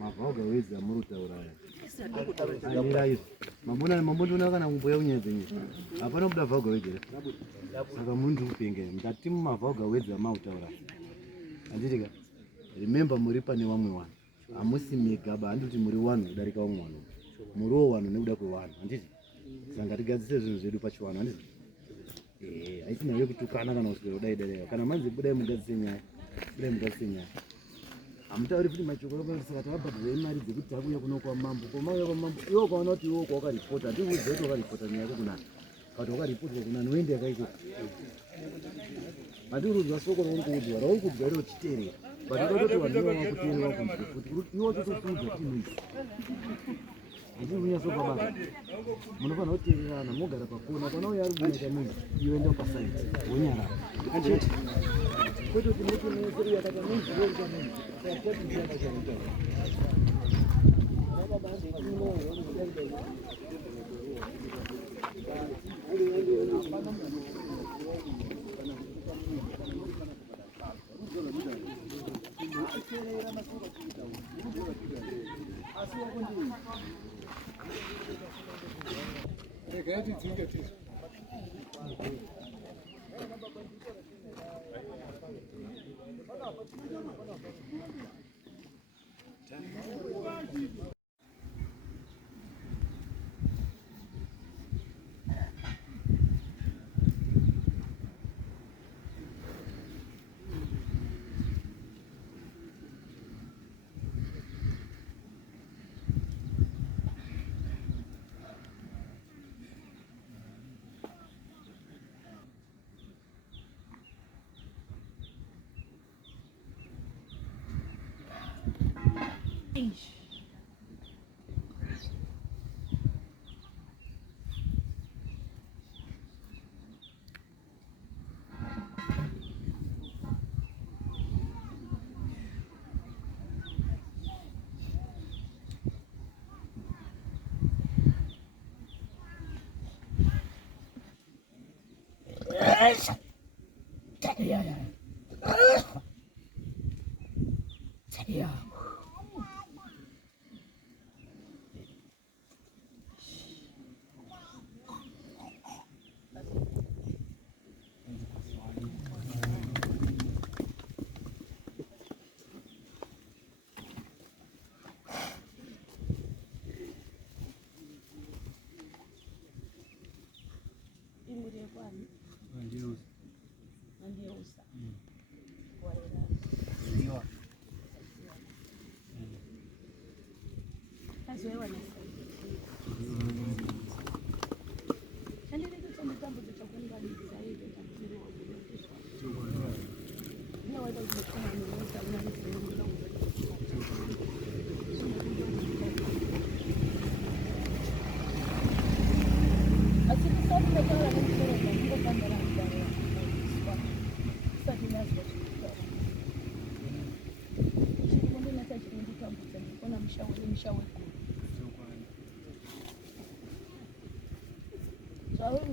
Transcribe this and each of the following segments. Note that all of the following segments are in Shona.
mavhoga weza muruta uraya alira izo mambona kana kumboya unyenzenye hapana kuda vhoga wejera saka muntu upenge mukati mumavhoga weza mautaura anditika remember muri pane vamwe vanhu hamusi megaba handiti muri wanhu kudarika vamwe vanhu muriwo wanhu nekuda kwevanhu handiti saka ngatigadzise zvinhu zvedu pachivanhu handiti haisina yekutukana kana kuswera kudai kana manzi budai mugadzise nyaya hamutauri kuti machokoro saka takabhadhara mari dzekuti takuya kunokwa mambo komauya kwamambo iwo kwaona kuti iwo kwawakaripota handikuudza kuti wakaripota nyaya yako kunani kati wakaripotwa kunani uende yakaiko hatiurudzwa soko rauri kuudzwa rauri kuudzwa iro chiterera but utototi vandiwa wakuteerera kunze kuti iwo totokuudza timuisi handikunyatso pabasa munofanira kuteererana mogara pakona kana uya ari kunyaka munhu iyoenda pasaiti wonyara kwete kuti mutinezeri yakata munhu yoita munhu sapoti ndiyakashaita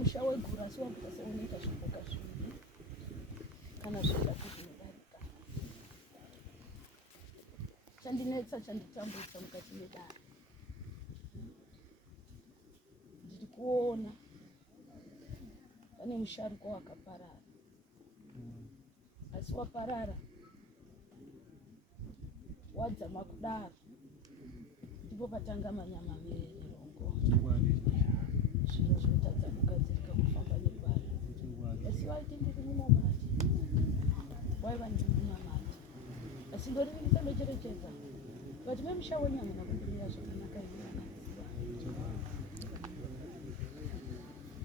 Mshawegura sio mtasaoneka shuka shule kana shida kudarika chandinetsa chanditambutsa mukati medare ndikuona pane musharuko wakaparara asi waparara wadzama kudaro ndipo patanga manyama merongo zviro zvinotadza kugadzirika kufamba nebari asi waitenderi munamati waiva ndimunamati asi ndorivirisa ndocherechedza kuti memusha wenyama nakundirira zvakanaka ivanaiziva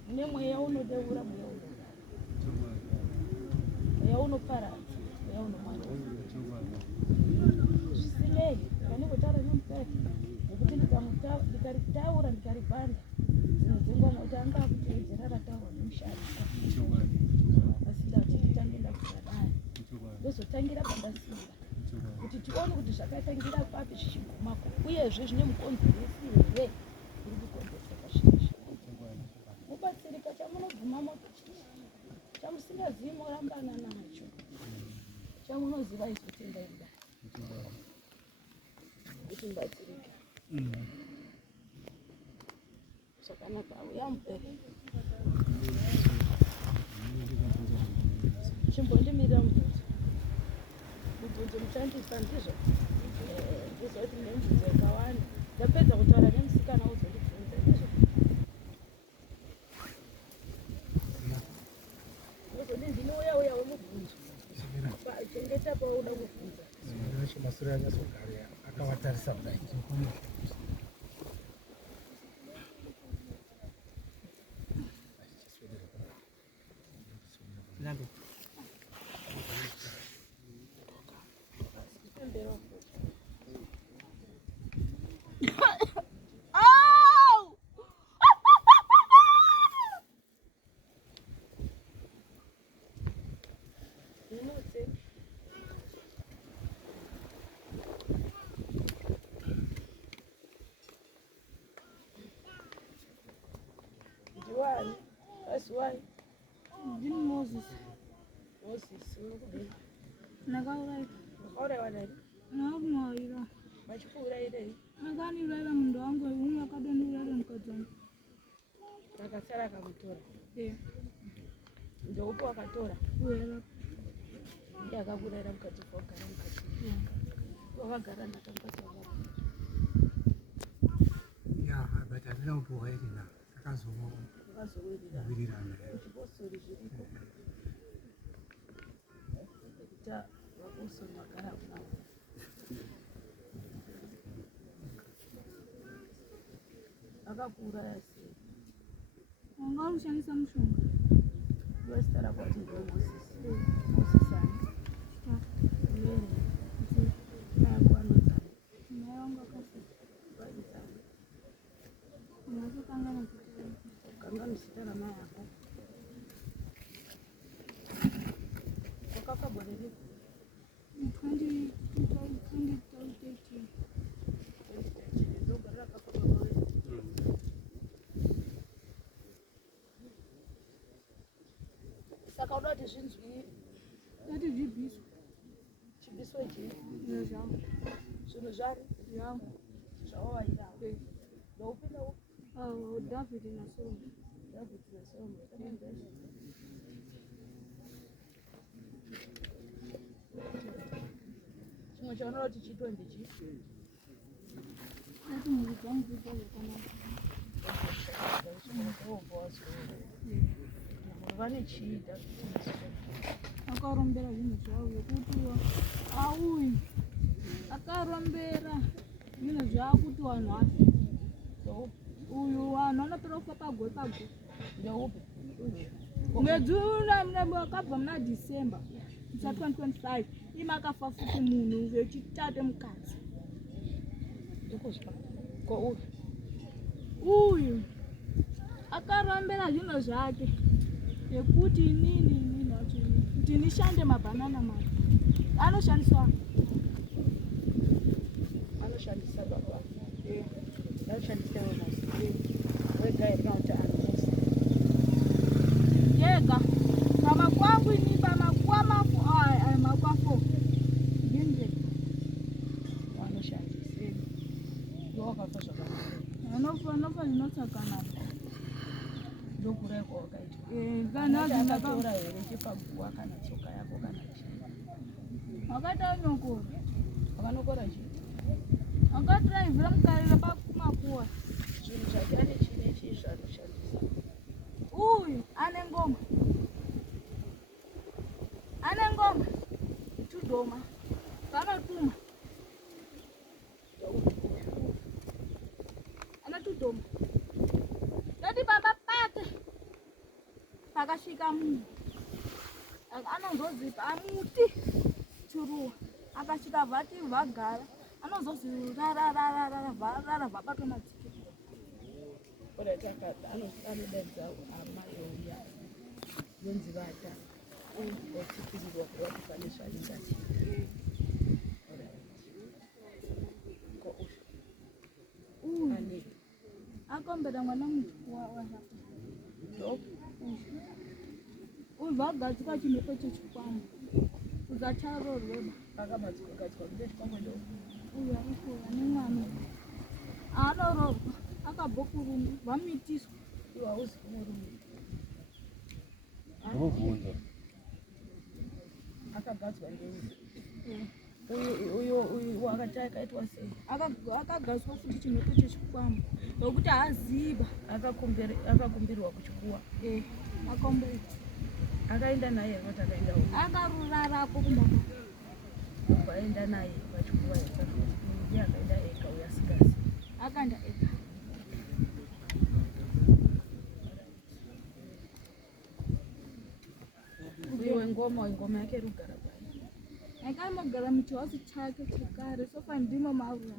mune mweya unodeura mweya unogara mweya unoparadza mweya unomwana zvisinei vanengotaura nemukati nekuti ndikaritaura ndikaribhanda dzinodzinga kuti anga akuteedzera rataurwa nemusharika asi ndati nditange ndakusadai ndozotangira pandasimba kuti tione kuti zvakatangira papi zvichigumako uyezve zvine mukonzeresi here uri kukonzeresa zvinezvi mubatsirika chamunoguma moto chamusingazivi morambana nacho chamunoziva izotenda idai tibatsirike. Zvakanaka uyamupere. Chimbondimirira mubvunzo. Mubvunzo mushandisa ndizvo. Ndizoti nemubvunzo yakawanda. Ndapedza kutaura nemusikana uzondibvunza ndizvo. Uzoti ndinouya wemubvunzo. Chengeta pauda kubvunza. Masura anyasogara akavatarisa kudai. Why? Jim Moses. Moses, Nagaura. Alright. No, ira. Machipura ire. Nagani ira mundu wangu umwe akadoni ira mukadzana. Takasara akamutora. Ndio upo akatora. Uera. Ndiye akakurera mukati kwagara mukati. Wakagara nakamukati wako. Ya, but I don't know where it is. Akazowirira. Kuchibosori zviripo. Kuita vabosori vagara kunavo. Akakuuraya sei? Wanga ushandisa mushonga. Zita rako ndiro Moses. Moses ani? Mary. Mai ako anozana. Mai wangu akasi. Vaizana. Unazokangana kuti Kangani zita ramai ako. Wakafa gore ripi? 2013. Ndogara akafa gore ripi? Saka uda kuti zvinzwi Dati zvibhiso. chibiswe chii? Nezvamo. Zvinhu zvari? Zvamo. Zvawawaira. Ndaupindawo? David naSomo. David naSomo. Takamudai. Chimwe chaunoda kuti chiitwe ndechii? Dati mhuri dzangu dziite zvakanaka. Vane chiita Akarombera zvinhu zvavo zvokuti auyi. Akarombera zvinhu zvaakuti vanhu vafe. Uyu vanhu vanopera kufa pagwe. ndeupi? Mwedzi wakabva muna December 2025 ima akafa futi munhu wechitatu mukadzi. Ndikuzwa. Ko Uyu akarombera zvinhu zvake yekuti inini kuti nishande mabhanana mari anoshandiswa anoshandisa baba. Anoshandisa Moses. Wega here kana kuti anomusa. yega pamakwangu ini pamakwafo ndinde Vanoshandisa. Ndowakafa zvakanaka. anofa zvinosakanapo Ndokurai kwawakaitwa. kanazvinakatora here chipaguwa kana tsoka yako kana chii? wakaita nyokoro Wakanokora chii? wakadhiraivhira mukarira pakumakuwa. Zvinhu zvake ane chii nechii zvaanoshandisa? Uyu ane ngoma tudhoma vanotuma ana tudhoma dati baba pake pakasvika munhu anozozvipa amuti churuwa akasvika vhati vagara anozozvi rara vabatwa madzike. Anodaidza hama youya yonzi vata vachipirirwa kurati pane zvainga chii. Ane akombera mwana muchikwa uyu vagadzika chimepo chechikwama kuzacharorweba akamatsika kudechipamwe ndo uyu arikuya nemwana vamitiswa iwe hauzi murume Ndobvunza. akagadzwa ndeuyu uyu akati akaitwa sei akagadzwa futi chimhepo chechikwama nokuti haaziba akakumbirwa kuchikuwa akomboita akaenda naye kuti akaenda akarurarapo kumama vaenda naye pachikuwa iye akaenda ega uyo asingazi akaenda ega uyo ngoma yake rugara akaimogara muchihazi chake chekare sofa ndimo marura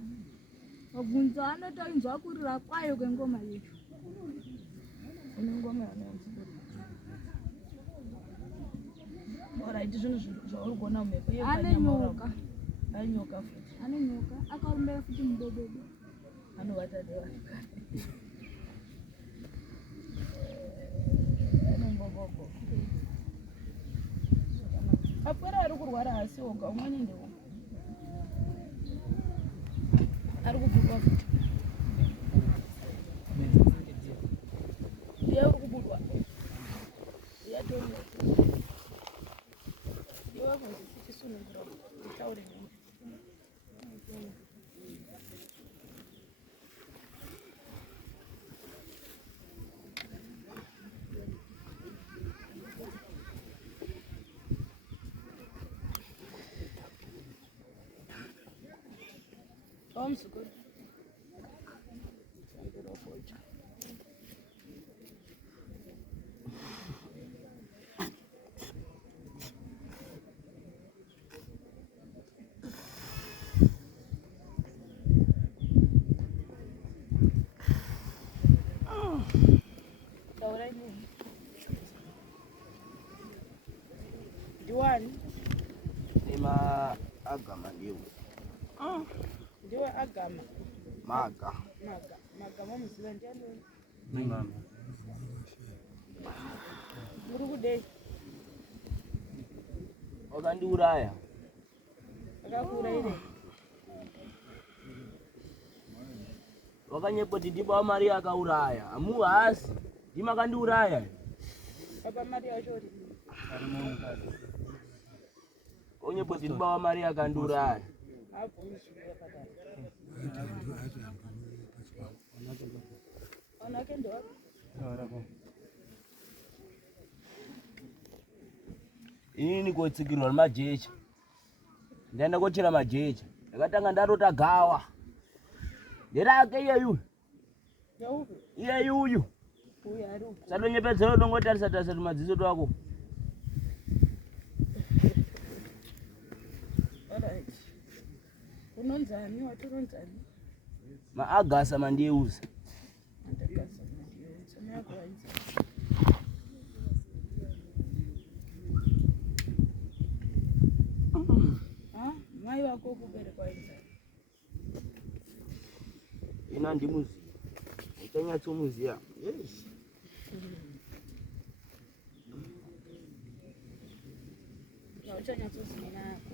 mabvunzo anotoinzwa kurira kwayo kwengoma yecho ine ngoma oraiti zvinhu zvauri kuona mumhepo ane nyoka ainyoka futi ane nyoka akarumbira futi mudododo anovatadevakare ane mbogogo apwera ari kurwara asi oga umweni ndewo ari kubudwa futi iye uri kubudwa iyatonga iwe kuzi sichisunungura itaure nini Vamos, good. Diwani Ima agama ndiwe. ndiwe agama Maga. magama muziva ndiani Mama. muri kudei Wakandiuraya. akakuuraire Wakanyepoti ndiba mari akauraya. Amuhasi. Ndimakandiuraya. baba mari yacho uri Onyepoti ndiba mari akandiuraya. abvumi zvikuya padare onake ndowapi Inini kotsikirwa nemajecha. Ndaenda kochera majecha. Ndakatanga ndarota gawa. Nderake iyeyu. ndeupi Iyeyuyu. uyu ari uku Sadonyepedzera dongotarisa tarisa tumadziso twako. alright unonzani watoronzani Maagasa mandiuza. andakasa ndiyo tsome yako wainza mai vako kuberekwa wainza Ina ndimuzi. Uchanyatsomuziya. Yes. nauchanyatsoziva yako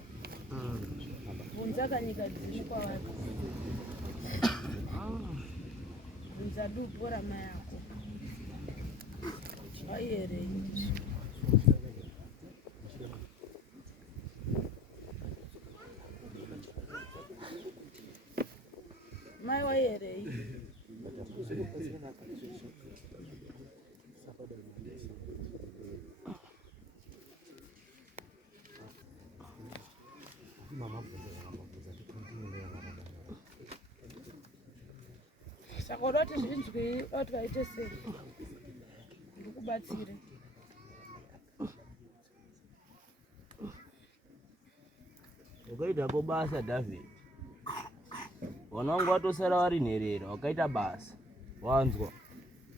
bvunza kanyika dziri kwavari bvunza dupo ramai yako vaierei ndizvo mai waierei saka uda kuti zvinzwi uda kuti vaite sei ndikubatsire Ukaita basa David. Wanangu watosara vari nherera wakaita basa. Wanzwa.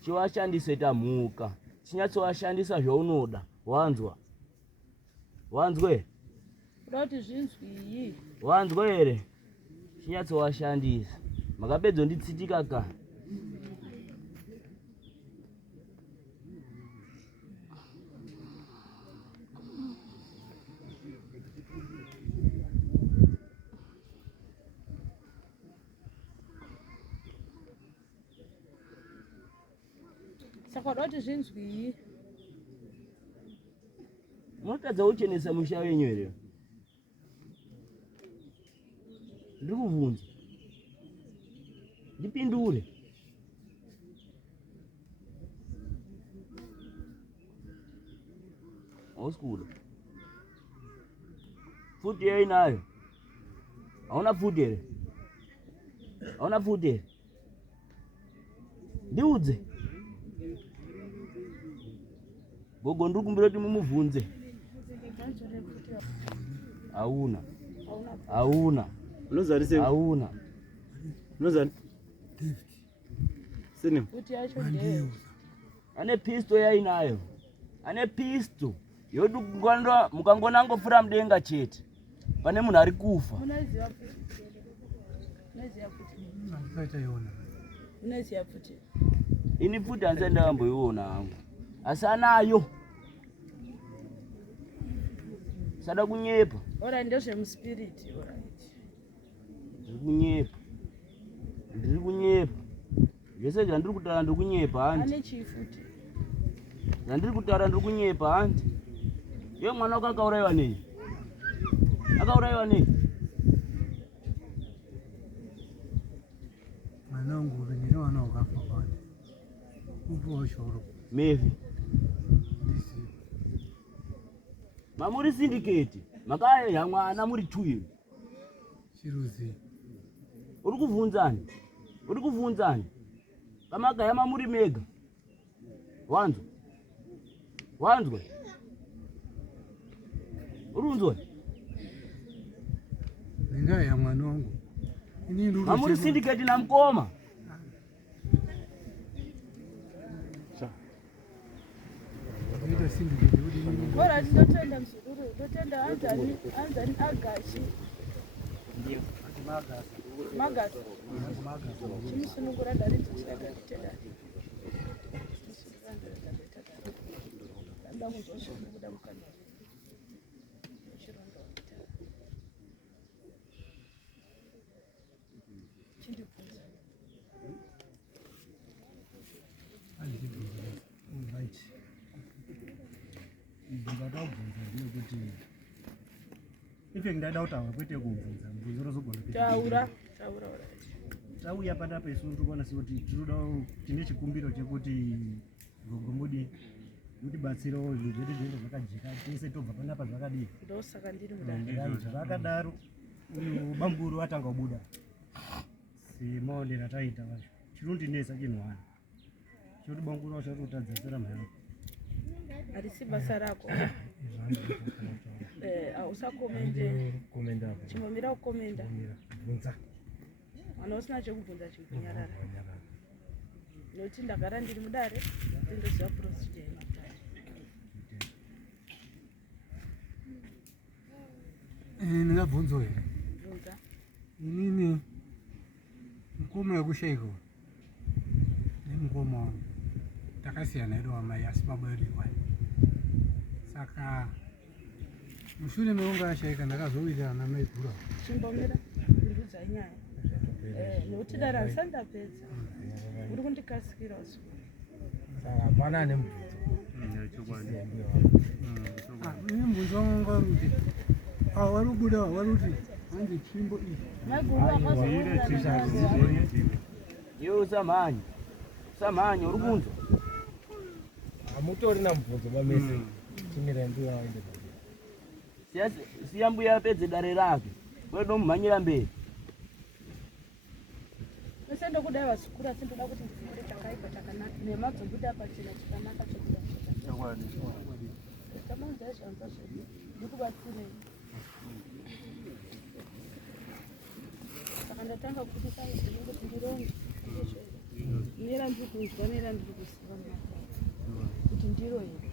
Chiwashandise tamhuka. Chinyatsowashandisa zvaunoda. Wanzwa. Wanzwe. uda kuti zvinzwi Wanzwa here. Chinyatsowashandisa. Makapedza nditsitika ka. Saka wadati zvinzwi. Munotadza kuchenesa musha wenyu here? Ndiri kuvunza. Ndipindure. Hausikula. Futi yeye inayo. Hauna futi here? Hauna futi here? Ndiudze. Gogo ndiri kumbira kuti mumuvhunze. Hauna. Hauna. Unozani sema? Hauna. Unozani? Sini. Kuti yacho ndeyo. Ane pisto yainayo. Ane pisto. Yodu kungondwa mukangona ngofura mudenga chete. Pane munhu ari kufa. Munoziva kuti. Munoziva kuti. Ndikaita yona. Munoziva kuti. Ini futi handisati ndakamboiona hangu. Asi anayo. Sada kunyepa. Ora ndezve muspiriti, ora. Ndiri kunyepa. Ndiri kunyepa. Zvese zvandiri kutaura ndiri kunyepa handi. Ane chifuti. Zvandiri kutaura ndiri kunyepa handi. Iye mwana wako akaurayiwa nei? Akaurayiwa nei? Mwana wangu ndine mwana wakafa kwani. Upo shoro. Mevi. Mamuri syndicate. Makaya mwana muri 2. Chiruzi. Uri kuvunzani? Uri kuvunzani? Kamakaya mamuri mega. Wanzwa? Wanzwa? Urunzwa? Ninga ya mwana wangu. Ini nduru. Mamuri syndicate na mkoma. Ita syndicate kuti ni. Ora ndotenda msukuru, ndotenda anzani agashi. Ndio. Magasa. Magasa. Magasa. Chimusunungura ndari tichida kutenda. Ndanga muzosho kuda mukanya. Ife ndada kutaura kwete kubvunza mubvunzo rozogona taura. Tauya panapa isu tikuona sekuti tinoda tine chikumbiro chekuti gogomudi mutibatsirewo zvinhu zvedu zvinenge zvakajeka tese tobva panapa zvakadii. Ndosaka ndiri mudai. Zvakadaro uyu bamburu atanga kubuda semaondera taita vacho chinondinesa chinhwana choti bamburu wacho atotadza sera mhara Harisi basa rako. Usakomende. Chimomira kukomenda. Mwana usina chekubvunza chikunyarara. Noti ndagara ndiri mudare ndindoziva procedure yematare. Ndingabvunzo here. Bvunza. Inini mukoma wekushaiko nemukoma wangu takasiyana hedu wamai asi mabarirwa. Saka mushure mekunge ashaika ndakazowirirana mai gura. Chimbomira ndibvunza nyaya. Noti dare handisandapedza. Uri kundikasikirawo. Hapana nemubvunzo. Ini mubvunzo wangu waruti wari kubuda wari kuti hanzi tsvimbo iyi Maiguru akazoona. Iwe usamhanya uri kunzwa? Hamutorina mubvunzo mamese. Chimira mbuya waende. Siya mbuya apedze dare rake. Wedo mumhanyira mberi. Sendo kudai vasukura sindoda kuti ndifundire chakaipa chakanaka nemadzombuti apachena chakanaka chekuda. chakwadi Tamanza zvanza zvedu. Ndikubatsirei. Saka ndatanga kuti sai kuti ndironge. Nera ndiri kunzwa nera ndiri kuziva kuti ndiro here.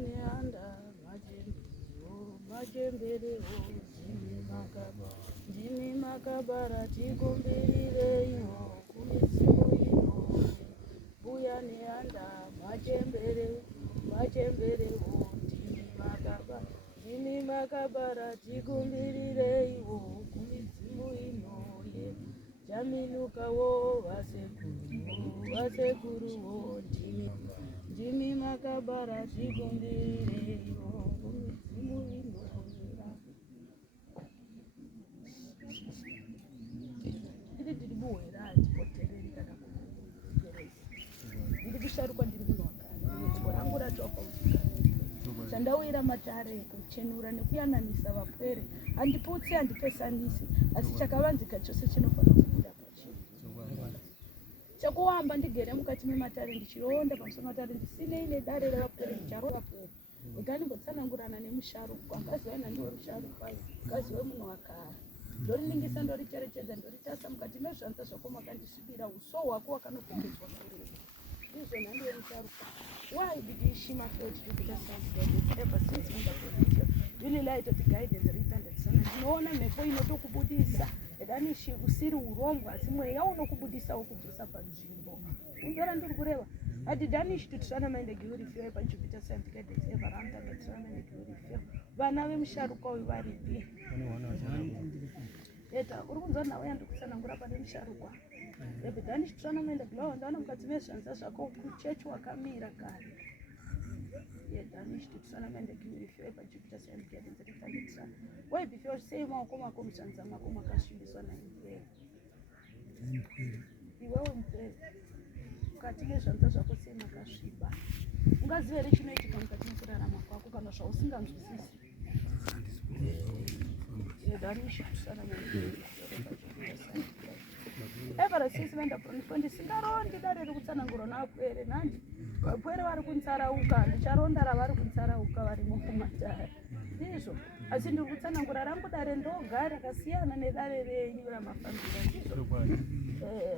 neanda majemberewo ndimi makabara tikumbirireiwo kumidzimu ino mbuya neanda majemberewo ndimi makabara tikumbirireiwo kumidzimu ino jaminukawo vasekuruwo ndimi makabara tikumbirireiwo kumidzimu ino ndiri buhera hatipotereri kana ndiri kusharukwa ndiri munhu wakare rangu ratoka chandawira matare kuchenura nekuyananisa vapwere handiputsi handipesanisi asi chakavanzika chose chinofanira kubuda pachino chekuwamba ndigere mukati mematare ndichironda pamusoro matare ndisinei nedare revapwere ndicharorapwere ikaningotsanangurana nemusharukwa ngazivaina ndiwo rusharukwa ngazive munhu wakara ndoriningisa ndoricherechedza ndoritasa mukati mezvanza zvako makandisvibira uso hwako wakanopfekedzwa kurei ndizvona ndiwe musharukwa. Why did you shima fail to do the sound ever since Munga really light of the guidance returned sana ndinoona mhepo inotokubudisa edanishi usiri urombo asi mweya unokubudisa wokubvisa panzvimbo unzora ndiri kureva adidanishi tutsanamende giurifio pajupiter science guidance ever ramtanga tutsanamende giurifio vana vemusharukwa uyu varipi eta uri kunzwa nawe yandikutsanangura pane musharukwa ebidanishi tutsanamende glow ndaona mukati mezvanza zvako kuchechi wakamira kare yedanishi tutsanamende giurifio pajupiter science guidance returned why before sei maoko mako muzvanza mako makasvibiswa naimvera iwewe mupere mukati mezvanza zvako sei makasviba ungazive rechinoitika mukati mekurarama kwako kana zvausinganzwisisi yedanishi tutsanamende giurifio ever since venda pronifo ndisingarondi dare rikutsanangura navapwere nandi vapwere vari kunsarauka ndicharonda ravari kunsarauka vari mukumatare ndizvo asi ndiri kutsanangura rangu dare ndoga rakasiyana nedare renyu ramafambira ndizvo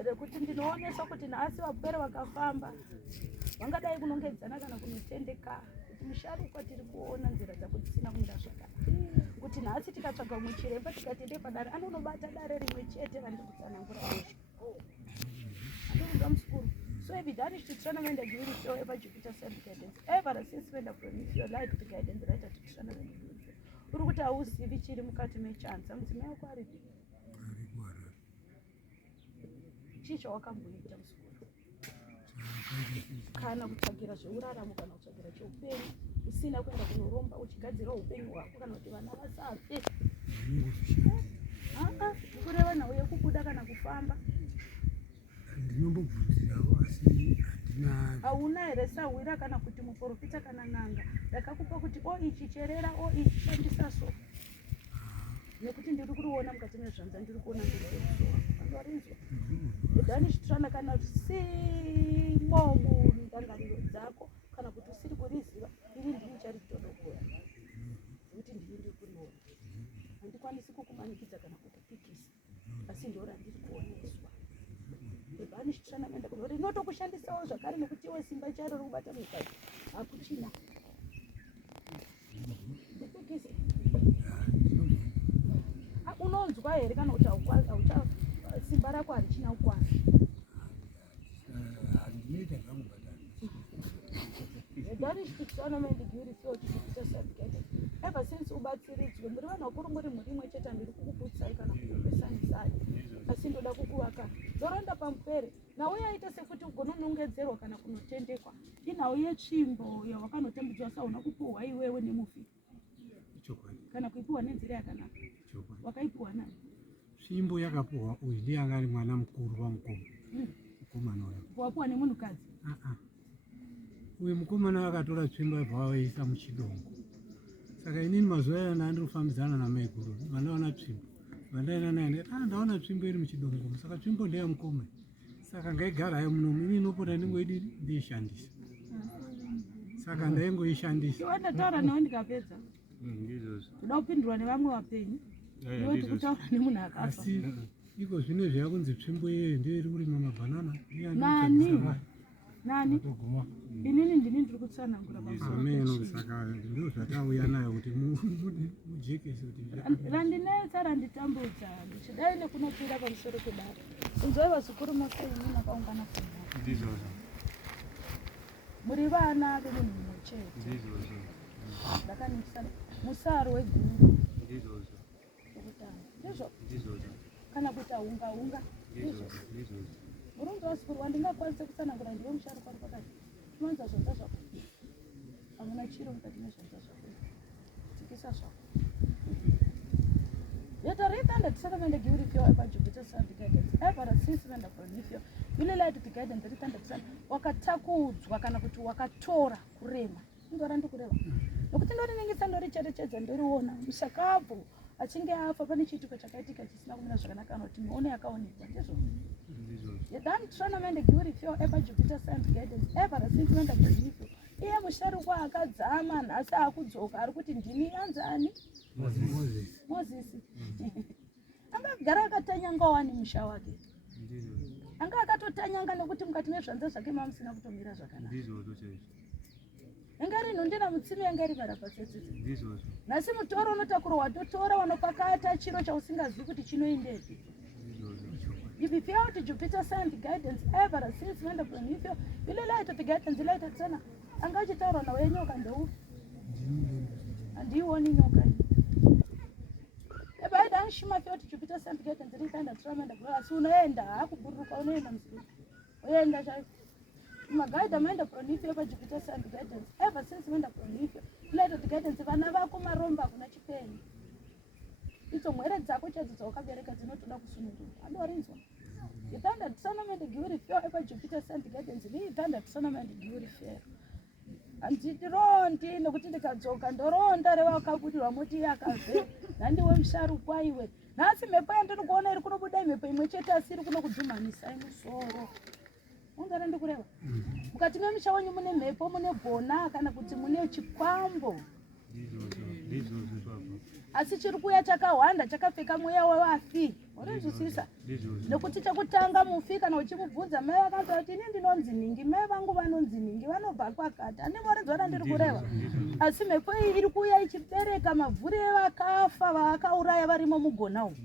rekuti ndinoonesa kuti nhasi vapwere vakafamba vangadai kunongedzana kana kunotendeka kuti musharukwa tiri kuona nzira dzako dzisina kumira zvakanaka kuti nhasi tikatsvaga mumwe chiremba tikati ndepadare anonobata dare rimwe chete vandiri kutsanangura nezvo andinoda musikuru so evidanish tutsanamende giurifio epajupiter science guidance ever since venda pronifio light to guidance right at tutsanamende giurifio uri kuti hauzivi chiri mukati mechanza mudzimai wako aripi chii chawakamboita musikuru kana kutsvagira zveuraramo kana kutsvagira cheupenyu usina kuenda kunoromba uchigadzira upenyu hwako kana kuti vana vasafe kureva nhau yekubuda kana kufamba ndinombobvunzirawo asi handina hauna here sahwira kana kuti muprofita kana n'anga ndakakupa kuti o ichi cherera o ichi shandisa so nekuti ndiri kuriona mukati mezvanza ndiri kuona ndirieuso andorinzwa edanishi tsvana kana simo mundangariro dzako kana kuti usiri kuriziva iri ndiri charitodogoya nekuti ndiri ndiri kuriona handikwanisi kukumanikidza kana kukupikisa asi ndora ndiri kuoneswa ebanishi tsvanamenda kuno rinotokushandisawo zvakare nekuti iwe simba charo rokubata mukati hakuchina ndipikise unonzwa here kana kuti haucha simba rako harichina ukwana handinoita zvangu edanishi tutsanamende giurifio chikuita sabgete ever since ubatsiridzwe muri vanhu vakuru muri mhuri imwe chete handiri kukuputsai kana kukupesanisai asi ndoda kukuvaka zoronda pamupere nhau yaita sekuti ugononongedzerwa kana kunotendekwa inhau yetsvimbo yawakanotembudzwa sauna kupiwa iwewe nemufi kana kuipiwa nenzira yakanaka wakaipiwa nani tsvimbo yakapiwa uyu ndiye anga ari mwana mukuru mukomana uyo wapiwa nemunhukadzi uyu mukomana akatora tsvimbo yabva vaisa muchidongo saka inini mazuva aya ndandiri kufambidzana namai guru vandaona tsvimbo vandaenda naye ndaona tsvimbo iri muchidongo saka tsvimbo ndeyamukoma saka ngaigara hayo munomu ini inopota ndingoidi ndiishandisa saka ndaingoishandisa wandataura nawe ndikapedza ndoda kupindurwa nevamwe vapenyu iwoti kutaura nemunhu akafa asi iko zvino zvaya kunzi tsvimbo iyeyo ndiyo iri kurima mabhanana nani nani Toguma. inini ndini ndiri kutsanangura Ameno saka ndio zvatauya nayo kuti mujekese kuti randinetsa randitambudza ndichidai nekunokwira pamusoro pedare inzova zikuru mose imi makaungana kuna ndizvozvo muri vana vemunhu mumwe chete ndizvozvo ndakaningisana musaro weguru ndizvozvo wekutanga ndizvo ndizvozvo kana kuita unga ndizvo ndizvozvo murunzi wasikuru wandingakwanise kutsanangura ndiwe musharuka ari pakati timanza zvanza zvako hamuna chiro mukati mezvanza zvako tikisa zvako yeta reitanda tisakamende giurifyo epajupiter sun guidance ebara since venda pronifyo yule light the guidance reitanda tisana wakatakudzwa kana kuti wakatora kurema indora ndikureva nokuti ndoriningisa ndoricherechedza ndoriona musakapo achinge afa pane chituko chakaitika chisina kumira zvakanaka kana kuti muone yakaonekwa ndizvo yedani tournament giurifyo epajupiter sun guidance ebara since venda pronifyo iye musharukwa akadzama nhasi akudzoka ari kuti ndini anzani Moses angagara akatanyanga wani musha wake anga akatotanyanga nekuti mukati mezvanza zvake mamusina kutomira zvakanaka engari nhondera mutsimi engari varapasetsetse nhasi mutoro unotakura watotora wanopakata chiro chausingazivi kuti chinoendepi if you feel to Jupiter sun guidance ever since when the planetio ile light of the guidance light sana angachitaura nawe nyoka ndeu andioni nyoka ebaida anshima feel to Jupiter sun guidance rikaenda tramenda asi unoenda hakuburuka unoenda msiku unoenda chai magaida maenda planetio pa Jupiter sun guidance ever since when the planetio light of the guidance vana vako maromba kuna chipeni idzo mwere dzako chadzo dzawakabereka dzinotoda kusununguka andorinzwa itanda tisanamende giuri feo epa Jupiter sun guidance ni itanda tisanamende giuri feo anditirondi nokuti ndikadzoka ndoronda revakabudirwa muti yakave nandiwe musharukwa iwe nhasi mhepo yandiri kuona iri kunobuda mhepo imwe chete asi iri kuno kudhumanisai musoro ungara ndikureva mukati memusha wenyu mune mhepo mune gona kana kuti mune chikwambo asi chiri kuya chakawanda chakapfeka mweya wevafi urinzwisisa nekuti chakutanga mufi kana uchimubvunza mai vakanzwa kuti ini ndinonzi ningi mai vangu vanonzi ningi vanobva kwakati andimorinzwa ndiri kureva asi mhepo iyi iri kuya ichibereka mavhuri evakafa vavakauraya varimo mugona umu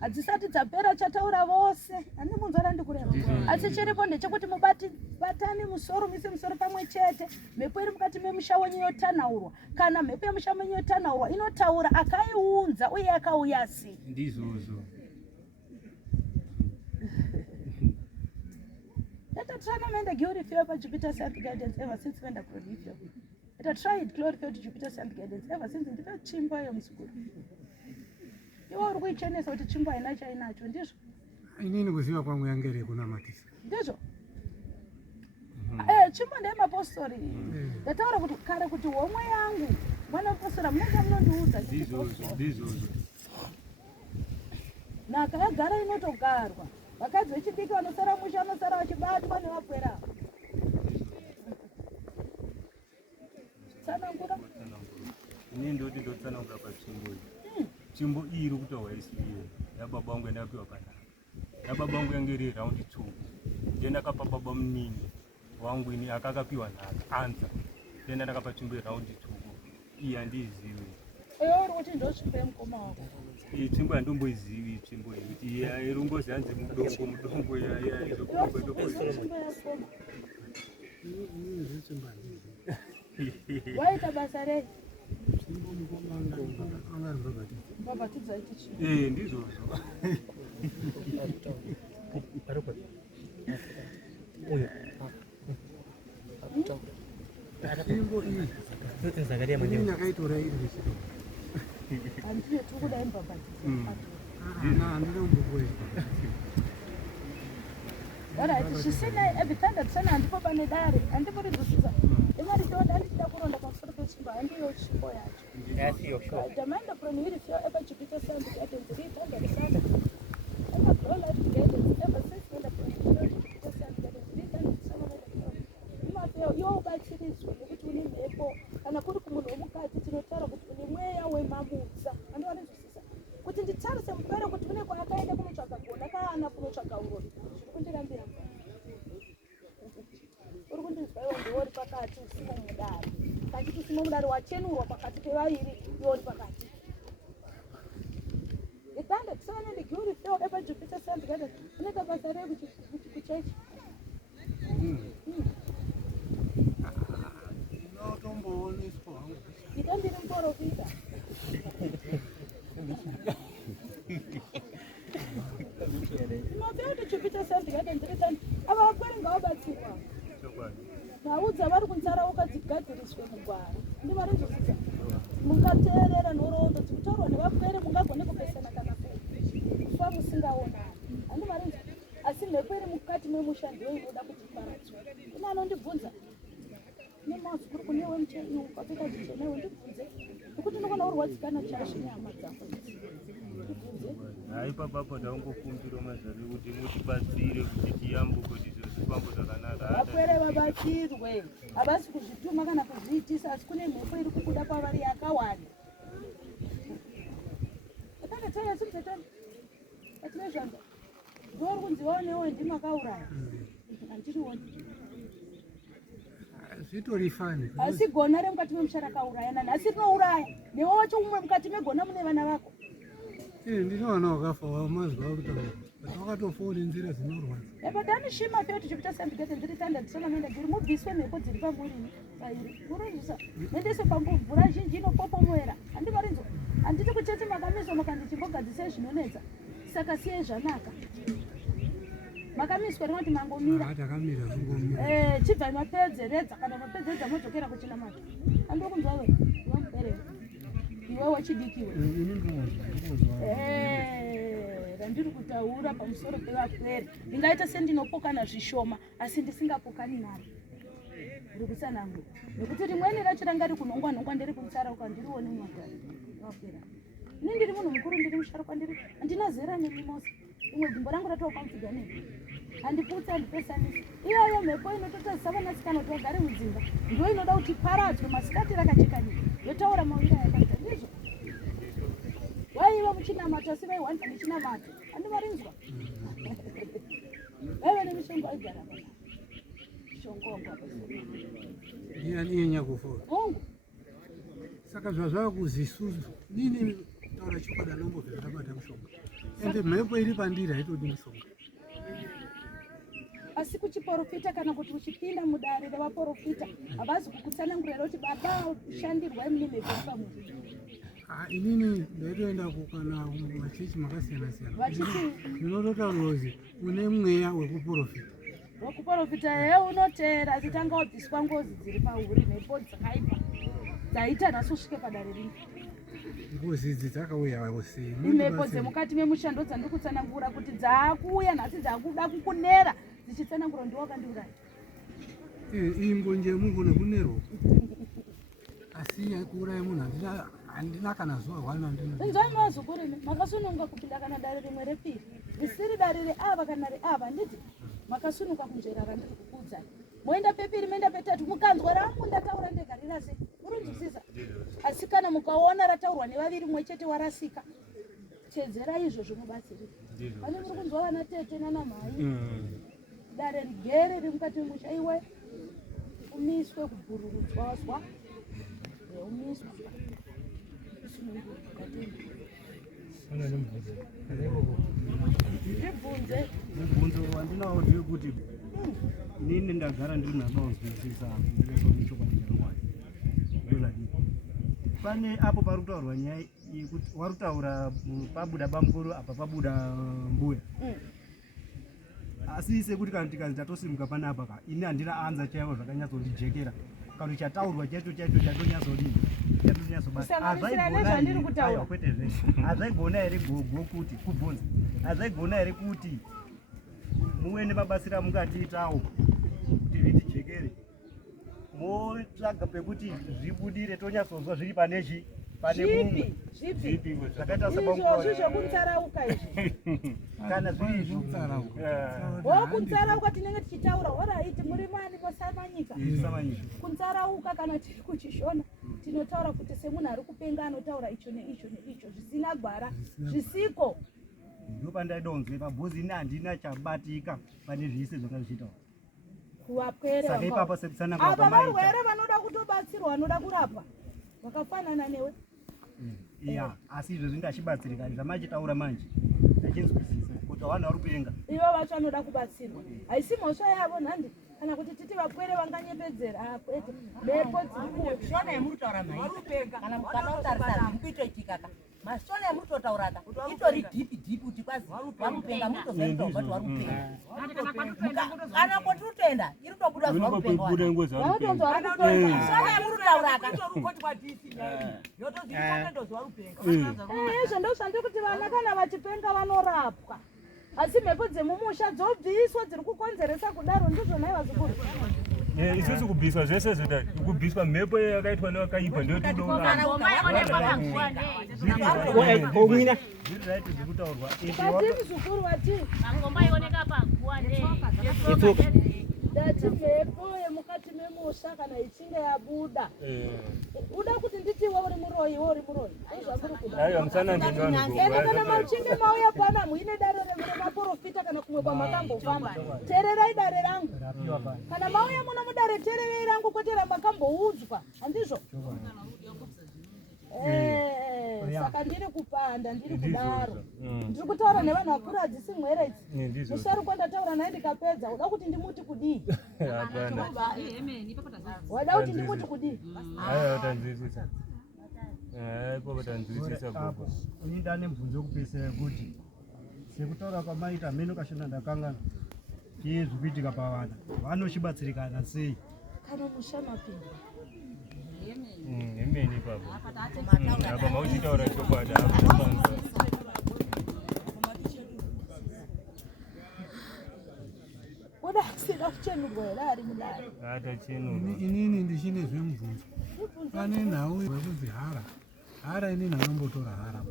hadzisati dzapera chataura vose andimunzwa ndiri kureva asi chiripo ndechekuti batani musoro mise musoro pamwe chete mhepo iri mukati memusha wenyu yotanaurwa kana mhepo yemusha wenyu yotanaurwa inotaura akaiunza uye akauya si ndizvozvo let us try to glory for Jupiter sun guidance ever since when the prolific let us try it glory for Jupiter sun guidance ever since ndivyo chimba yomsikuru iwe uri kuichenesa kuti chimba inacho ndizvo inini kuziva kwangu yangere kunamatisa ndizvo chimba ndemapostori ndataura kuti kare kuti homwe yangu mwana wepostora munenge munondiudza ndizvozvo nhaka yagara inotogarwa vakadzi vechidiki vanosara musha vanosara vachibatwa nevapwera tsanangura ini ndoti ndotsanangura patsvimbo iyi tsvimbo iyi iri kutaurwa isiyo yababa vangu yandapiwa panhaka yababa vangu yange iri raundi 2 ndiye ndakapa baba munini wangu ini akakapiwa nhaka anza ndiye ndakapa tsvimbo yeraundi 2 iyi handiizivi eyo uri kuti ndosvimbo yemukoma wako iyi tsvimbo handimboizivi tsvimbo iyi kuti irungozi hanzi mudongo waita basa rei mbabhatidza iti chii ndizvozvo ndakaitora iri zvichito handiyo tiri kudai mbabhatidza handina kumbokuweza alright zvisinei ebitandadisana handipo pane dare handimborinzwisisa imaritonda handitida kuronda pamusoro pechimba handiyo tsvimbo yacho damaenda pronhiri fio epa Jupiter sun guidance riitandadisana emagolite guidance ever since enda pronhiri Jupiter sun guidance riitandadisana imafeo iwo ubatsirizwa nekuti une mhepo kana kuri kumunhu womukati tinotaura kuti une mweya wemamutsa handiwarinzwisisa kuti nditarise mupere kuti une kwaakaenda kunotsvaga gona kaana kunotsvaga urori zviri kundirambira mudare wachenurwa pakati pevaviri iwo pakati. Ikanda tisana ndiguri feo ever Jupiter Science Garden. Unoita basa rei kuchechi. Unotomboonesa Ndiri muprofita. Mabeuti Jupiter Science Garden ndiri ava vakweri ngavabatsirwa. Maudza vari kunsarauka dzigadziriswe mugwara. Ndi vari kuzvisa. Mungateerera nhoroondo dzinotaurwa nevakweri mungagone kupesana kana kufa musingaona. Handi mari asi mhepo iri mukati memusha ndiyo inoda kuti paradzwe. Kuna anondibvunza nemazukuru kunewe mucheni ukapfeka zvichenewe ndibvunze nekuti ndinoona urwadzikana chashi nyama dzako hai papapo ndaungokumbira mazari kuti mutibatsire kuti tiyambuke kuti zviro zvifambo zvakanaka. vakwere vabatsirwe havasi kuzvituma kana kuzviitisa asi kune mhepo iri kubuda kwavari yakawanda. Atandatayasimutetani atine zvanga ndori kunzivawo newe ndimakauraya handirioni zvitori fani asi gona remukati memusha rakaurayana nhasi rinouraya newe wacho umwe mukati megona mune vana vako. ndinoona wakafa wamazwa kutaura wakatofona nzira dzinorwadza Epo danishima pia Jupiter Science Garden ndiri tanda ndisona nenda ndiri mubviswe mhepo dziri pamurini pairi urozvisa nendese pamvura zhinji inopopomoera handi marinzo handiti kuchete makamiswa makandichimbogadzise zvinonetsa saka siyai zvanaka makamiswa rinoti mangomira takamira kungomira chibva mapedzeredza kana mapedzeredza modzokera kuchinamata handiri kunzwawe wamubereka iwewe chidikiwe randiri kutaura pamusoro pevakweri ndingaita sendinopokana zvishoma asi ndisingapokani naro ndiri kutsanangura nekuti rimweni racho ranga rikunhongwa ndiri kutsarauka ndirione mwavapera ini ndiri munhu mukuru ndiri musharukwa ndiri handina zera nemimosi imwe gumbo rangu ratookamupfiganei handiputsi handipesanisi iyoyo mhepo inototazisa vanasikana kuti vagare mudzimba ndo inoda kuti paradzwe masikati rakacheka nyika yotaura mawira yakaita ndizvo waiva muchinamato asi vaiwanza muchinamato handivarinzwa vaiva nemishongo aigara shongongwa ndiyanienya kufora hongu saka zvazvava kuzisusu nini taura chokwadi anombobva ndakabata mushonga ende mhepo iri pandiri haitodi mushonga asi kuchiprofita kana kuti uchipinda mudare revaprofita havazi kukutsanangurira kuti baba shandirwai mune mhepo iri pamuri. inini ndaitoenda kana machechi makasiyana-siyana ndinototaura kuti une mweya wekuprofita wekuprofita he unoteera asi tanga wabviswa ngozi dziri pauri mhepo dzakaipa dzaita nhasi usvike padare ringi ngozi idzi dzakauya sei imhepo dzemukati memushando dzandiri kutsanangura kuti dzaakuuya nhasi dzakuda kukunera dzichitsanangura ndiwakandiuraya imbonje mukuna kunerwa asi kuuraya munhu handina kana zuva rwana inzwai mazukurimi makasununga kupinda kana dare rimwe repiri risiri dare reava kana reava nditi makasununga kunzvera randiri kukuudzai moenda pepiri moenda petatu mukanzwa rangu ndataura ndegarira sei murinzwisisa asi kana mukaona rataurwa nevaviri mwe chete warasika tedzera izvozvo mubatsirika pane muri kunzwa vana tete nanamhai dare rigere riri mukati memusha iwe umiswe kubhururudzwazwa umiswa mubvunzo wandinawo ndeyekuti nini ndagara ndiri navanozwisisa pane apo pari kutaurwa nyaya yekuti wari kutaura pabuda bamukuru apa pabuda mbuya asi sekuti kana tikazi tatosimuka panapa ka ini handina anza chaivo zvakanyatsondijekera kana chataurwa chaicho chatonyazodini hazvaigona here gogo kuti kubvunza hazvaigona here kuti muwe nebabatsira mungatiitawo kuti ritijekere motsvaga pekuti zvibudire tonyatsonzwa zviri panechi pane mumwe zvakaita izvozvo zvokuntsarauka izvi kana zviri izvo wokuntsarauka tinenge tichitaura oraiti muri mani masamanyika kuntsarauka kana tiri kuchishona tinotaura kuti semunhu ari kupenga anotaura icho neicho neicho zvisina gwara zvisiko ndo pandaidonzwe pabhozi ini handina chabatika pane zvise zvanga zvichitaura kuvapwere saka ipapo apa varwere vanoda kutobatsirwa vanoda kurapwa vakafanana newe. Iya, asi izvo zvindachibatsirika zvamachitaura manje ndachinzwisisa kuti vanhu vari kupenga ivo vacho vanoda kubatsirwa, haisi mhosva yavo nhandi kana kuti titi vapwere vanganyepedzera kwete mhepo dziri shona yemuritaura maipa kana utarisa zvikuitoitikaka mashona yemuritotauraka itori dhipi kuti kwazi varupenga mutozaita ubati varupenga kana kuti utoenda iri tobuda zvarupenga shona yemuritauraka itorukoti kwadisi yotozivisakendo zvarupenga izvo ndo zvandiri kuti vana kana vachipenga vanorapwa, asi mhepo dzemumusha dzobviswa dziri kukonzeresa kudaro, ndizvo nai vazukuru. Isusu kubviswa zvese zvodai kubviswa mhepo yakaitwa nevakaipa ndio zviri raiti zvekutaurwa Kati mzukuru wati ngoma ioneka panguwa dati mhepo yemukati memusha kana ichinge yabuda uda kuti nditi iwe uri muroyi aiwa musanandinyani ena kana machinge mauya pana muine dare remaprofita kana kumwe kwamakambofamba tererai dare rangu kana mauya muno mudare tererei rangu kwete ramakamboudzwa handizvo. Saka ndiri kupanda ndiri kudaro ndiri kutaura nevanhu vakuru hadzisi mwere idzi musharuka ndataura naye ndikapedza uda kuti ndimuti kudii wada kuti ndimuti kudii ini ndane mubvunzo wekupedzisira kuti sekutaura kwamaita mheno kashona ndakangana iye zvikuitika pavana vanochibatsirikana sei kana musha mapinda Emeni baba. Apa mau chitaura chokwadi apa. Oda sina kuchenugwera ari mudari. Ata chenu. Inini ndichine zvemubvunzo. Pane nhau yekuzi hara inini anombotora hara.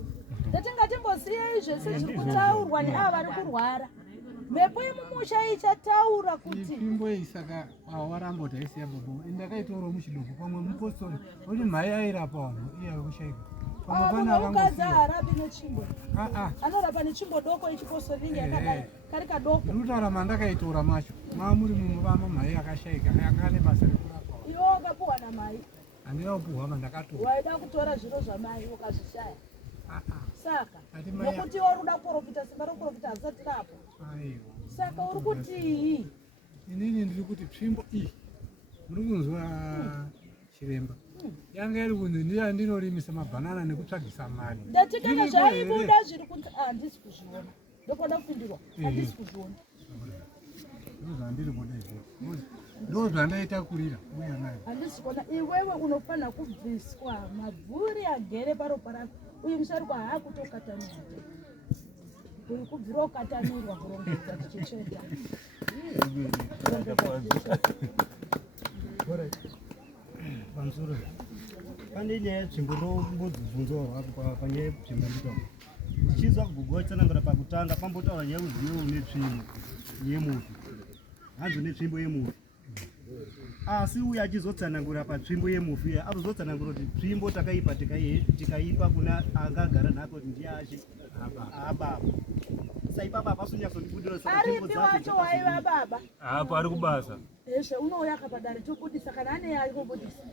Tatingatimbosiye zvese zviri kutaurwa neava vari kurwara. Mhepo yemumusha ichataura kuti ipimbo isaka awaramboti aisiya bobo ndakaitoro muchidoko pamwe mupostori kuti mhai airapa vanhu iye akushaika pamwe pana akangokadza harapi nechimbo anorapa nechimbo doko ichipostori ringe yakadai kari kadoko ndikutaura mandakaitora macho mamuri mumuvama mhai akashaika akane basa rekurapa iwe wakapuhwa namai handina kupuhwa mandakatora waida kutora zviro zvamai ukazvishaya saka nokuti wari uda kuprofita simba rokuprofita hazisati rapo saka uri kutii inini ndiri kuti tsvimbo iyi muri kunzwa chiremba yanga iri kunzi ndiya ndinorimisa mabhanana nekutsvagisa mari ndati kana zvaibuda zviri kunzi handisi kuzviona ndokoda kupindirwa handisi kuzviona ndozvandiri kuda izvozvo ndozvandaita kurira uya nayo handisi kuona iwewe unofanira kubviswa mabvuri agere paropa rako uyu musharukwa haakutokatanirwa uri kubvira ukatanirwa kurongedza tichicheda pamusoro pane nyaya yetsvimbo ndombodzibvunzawo panyaya yetsvimbo nditaura ndichizwa kugugwa tsanangura pakutanga pambotaura nyaya yekuzivo netsvimbo yemufi hanzo netsvimbo yemufi asi uye achizotsanangura patsvimbo yemufi iya arozotsanangura kuti tsvimbo takaipa tikaipa kuna angagara nhako ndiyache ababa saipapa hapasunyasondibudira aripi wacho waiva baba apa ari kubasa eshe unouya akapadare tobudisa kana ane aikobudisa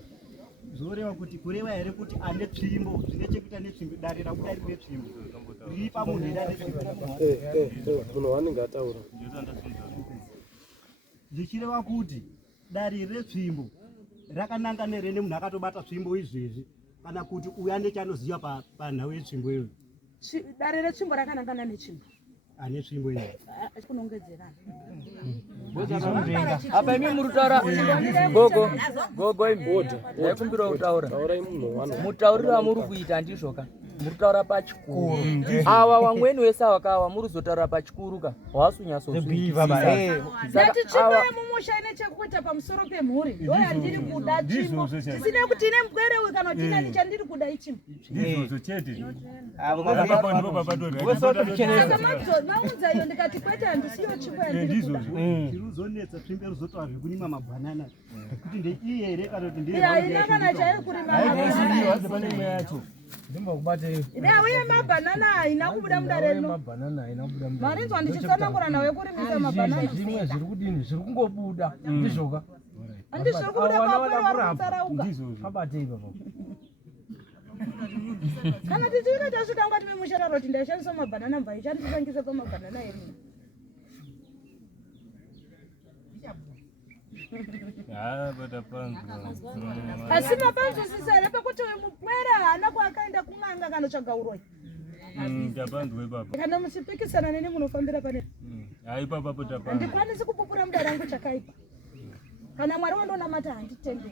zoreva kuti kureva here kuti ane tsvimbo zvine chekuita netsvimbo dare rakuda rine tsvimbo ripa munhu iri ane tsvimbo munhu wanenge ataura ndichireva kuti dare retsvimbo rakananga nerene munhu akatobata tsvimbo izvezvi kana kuti uya nechanoziva panhau yetsvimbo iyoyo dare retsvimbo rakanangana netsvimbo ane tsvimbo iyo kunongedzerana apa imi murutaura gogo imbodha yaikumbira kutaura mutauriro amuri kuita ndizvoka muritaura pachikuru ava vamweni wese vakawa muri kuzotaura pachikuru ka wasunyasozvizati tsvimbo yemumusha ine chekuita pamusoro pemhuri ndoyandiri kuda tsvimbo tisine kuti ine mukwerewe kana kuti inani chandiri kuda ichimbo ndizvozvo chete maudza iyo ndikati kwete handisiyo tsvimbo yandiri kuda tiruzonetsa tsvimbo ruzotaura zvekurima mabhanana kuti ndeiye here kana kuti ina kana chairi kurima yacho uye mabhanana haina kubuda mudare rino marinzwa ndichitsanangura nawe kurimisa mabhanana zvimwe zviri kudini zviri kungobuda ndizvoka handizviri kubuda kwapwere vari kutsarauka abatei baba Kana tichika tasvika ngati memushara roti ndashandisa mabhanana mbai chandisangisa pamabhanana emu. Asi mapanzo sisara pakuti mupwera hana kwakaenda kun'anga kanotsvaga uroyi. Kana musipikisana neni munofambira pane. Handikwanisi kupupura muda rangu chakaipa. Kana Mwari wandonamata handitendi.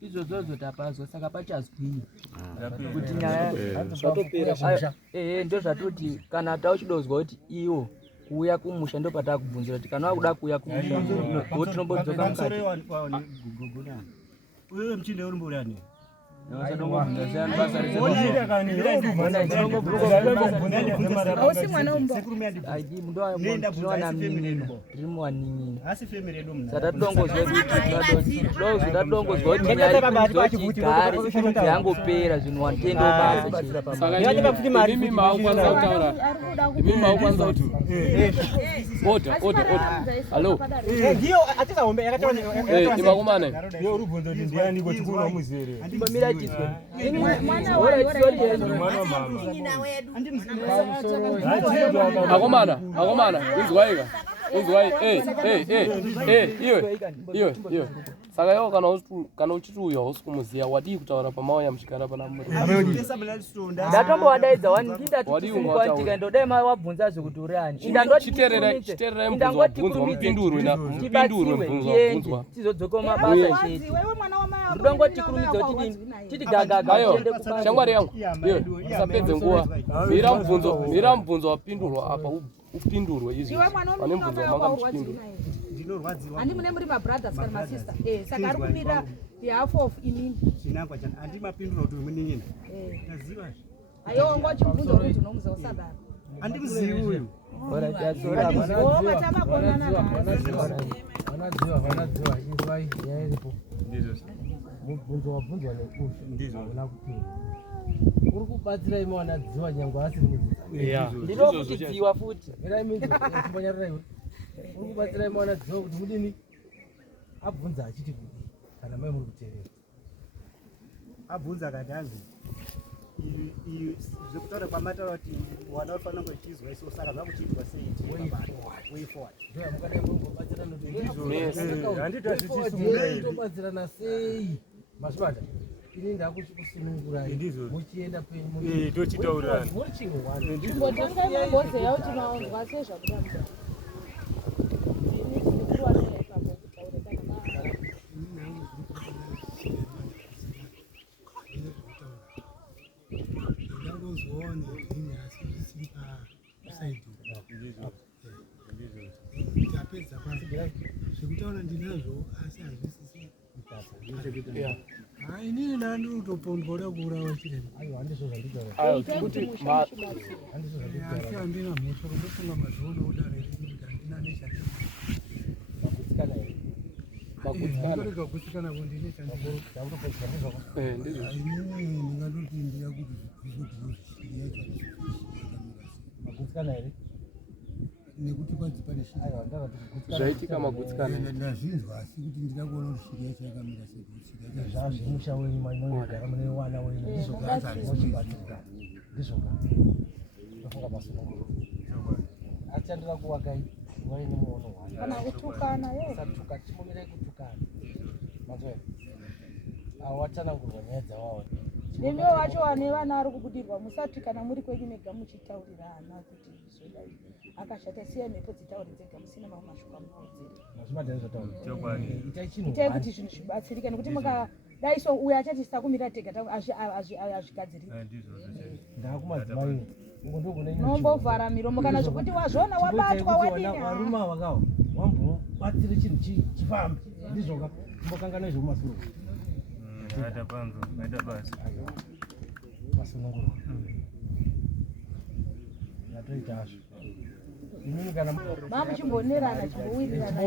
Izvozvo tapazwa saka pachazwii kuti nyaya ndo zvatoti kana tauchidozwa kuti iwo kuuya kumusha ndo patakubvunzira kuti kana wakuda kuuya kumusha tinombodzoka mukati. Uye mchinde uri mburani. Ausi mwana umbo. Aji ndo tinowana mimi trimwa nini. Asi family yedu mna. Sata tudongozwe kuti nyari yangopera zvinhu watendo basa. Saka mimi maukwanza kutaura. Mimi maukwanza kuti. Ota. Allo. Ndio atizaombe yakataona. Imakumane. Yo rubunzo ndiani kuti kuna muzere. Mira tizwe. Mwana wa Akomana, unzwaika. Iwe. Saka yo kana uchituya usikumuziya wadi kutaura pamawa ya mshikara pana muri. Ndatomboadaidza waninda tikutika ndodai mai wabvunza zvekuti uri ani. Chiterera mubvunzwa mupindurwe tizodzoka mabasa chete. Ndongoti kurumidza kuti titi gagaga tiende kubasa. Shamwari yangu. Iwe usapedze nguwa. Mira mubvunzo wapindurwa apa upindurwe izvi. Pane mubvunzo manga muchipindura. Handi mune muri mabrothers kana masista. Saka ari kupira behalf of inini. Chinangwa chani handi mapindura kuti muninini. Taziva. Ayo ngochibvunza kuti unomuza usadaro. Handi muzivi uyu. Bora tatsora Vanadziwa izwai yairipo. Mubvunzo wabvunzwa nekusha. Hauna kupinda. Uri kubatsira imi wanadziwa nyangwe asiri mudzidzani. ndiro kutidziwa futi. Era imi kumbonyarira iwe. Uri kubatsira imi wanadziwa kuti mudini abvunza achiti kuti kana mai muri kuteerera. Abvunza kati hanzi zvekutaura kwamataura kuti wana ufanira kuchizwa iso saka zvakuchiitwa sei way forward. Ndio mukadai mubatsirana Handitobatsirana sei masibata ini ndakuchikusunungurai muchienda penyu tochitaurana muri chimwe wani Mbotanga mboze yauti maonzwa sezvakutambudzwa. zvekutaura ndinazvo asi hazvisisi inini ndandirikutopondwa kuurawa chiremba asi handina mhosva kundofunga mazoona udare rekuti handina nechaaorega kugutsikana kondine chandinini ndingatoti ndiya kuti Magutsikana here? nekuti kwanzi pane zvaitika magutsikana ndazvinzwa asi kuti ndikakuona kuti shiri yacho yakamira zvazvimusha wenyu mainogara mune wana wenyu ndizvokamochibatika ndizvoka ndofunga masununguko achandira kuwakai waine muono hwana Kana kutukana satuka timumirai kutukana mazwe awatsanangurwa nyaya dzawawo nemiwo wacho wane vana ari kubudirwa musati kana muri kwenyu mega muchitaurira hana kuti zvodai akashata siya mhepo dzitauri dzega musina mamwe mashuka munodzira kuti zvinhu zvibatsirike nekuti mukadaiso uyo achati sakumira tega hazvigadziriki ndakumadzimai nombovhara miromo kana zvekuti wazvona wabatwa warume wakawa wambobatsire chinhu chifambe ndizvoka mbokanganai zvemumasuro Ada panzo, ada basi. Masununguro. Yatoita hazvo. Inini kana mama chimbonerana chimbowirirana